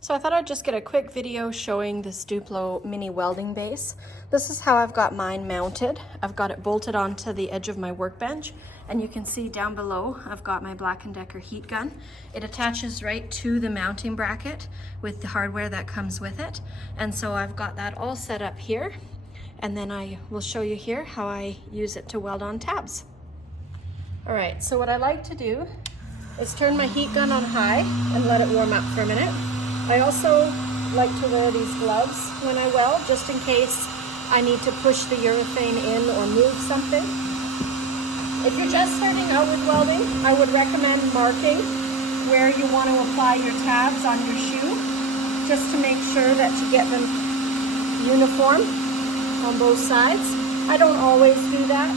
So I thought I'd just get a quick video showing this Duplo mini welding base. This is how I've got mine mounted. I've got it bolted onto the edge of my workbench, and you can see down below I've got my Black & Decker heat gun. It attaches right to the mounting bracket with the hardware that comes with it. And so I've got that all set up here, and then I will show you here how I use it to weld on tabs. All right, so what I like to do is turn my heat gun on high and let it warm up for a minute. I also like to wear these gloves when I weld, just in case I need to push the urethane in or move something. If you're just starting out with welding, I would recommend marking where you want to apply your tabs on your shoe, just to make sure that you get them uniform on both sides. I don't always do that,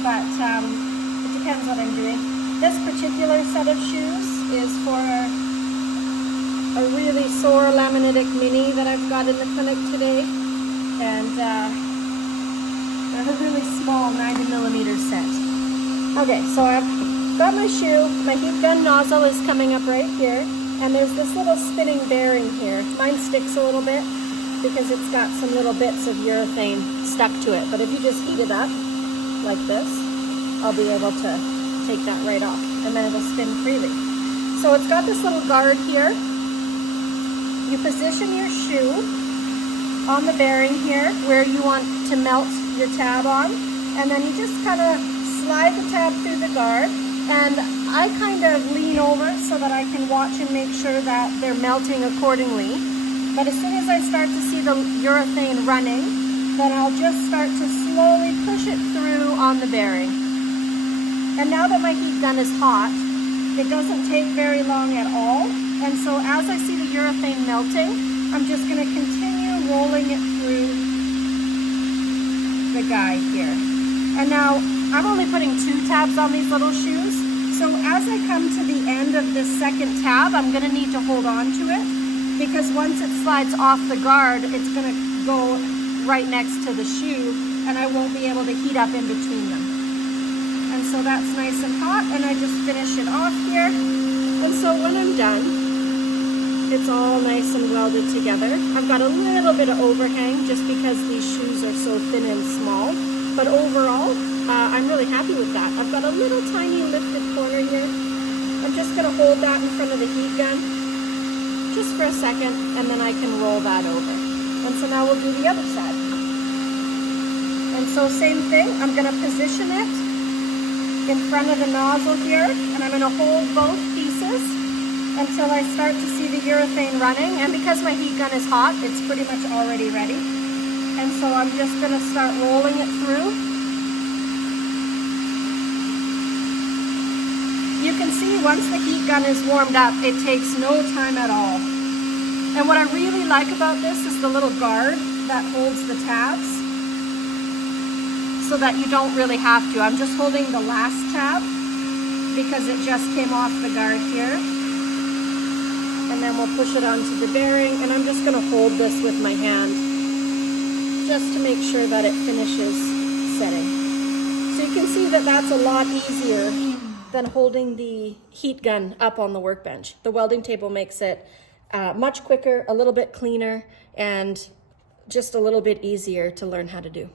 but it depends what I'm doing. This particular set of shoes is for a really sore laminitic mini that I've got in the clinic today, and they're a really small 90mm set. Okay, so I've got my shoe, my heat gun nozzle is coming up right here, and there's this little spinning bearing here. Mine sticks a little bit because it's got some little bits of urethane stuck to it, but if you just heat it up like this, I'll be able to take that right off, and then it'll spin freely. So it's got this little guard here. You position your shoe on the bearing here where you want to melt your tab on, and then you just kind of slide the tab through the guard, and I kind of lean over so that I can watch and make sure that they're melting accordingly. But as soon as I start to see the urethane running, then I'll just start to slowly push it through on the bearing. And now that my heat gun is hot, it doesn't take very long at all. And so as I see the urethane melting, I'm just going to continue rolling it through the guide here. And now I'm only putting 2 tabs on these little shoes. So as I come to the end of this second tab, I'm going to need to hold on to it, because once it slides off the guard, it's going to go right next to the shoe, and I won't be able to heat up in between them. And so that's nice and hot, and I just finish it off here. And so when I'm done, it's all nice and welded together. I've got a little bit of overhang just because these shoes are so thin and small, but overall, I'm really happy with that. I've got a little tiny lifted corner here. I'm just gonna hold that in front of the heat gun just for a second, and then I can roll that over. And so now we'll do the other side. And so same thing, I'm gonna position it in front of the nozzle here, and I'm gonna hold both pieces until I start to see the urethane running. And because my heat gun is hot, it's pretty much already ready. And so I'm just gonna start rolling it through. You can see once the heat gun is warmed up, it takes no time at all. And what I really like about this is the little guard that holds the tabs, so that you don't really have to. I'm just holding the last tab because it just came off the guard here. And then we'll push it onto the bearing, and I'm just gonna hold this with my hand just to make sure that it finishes setting. So you can see that that's a lot easier than holding the heat gun up on the workbench. The welding table makes it much quicker, a little bit cleaner, and just a little bit easier to learn how to do.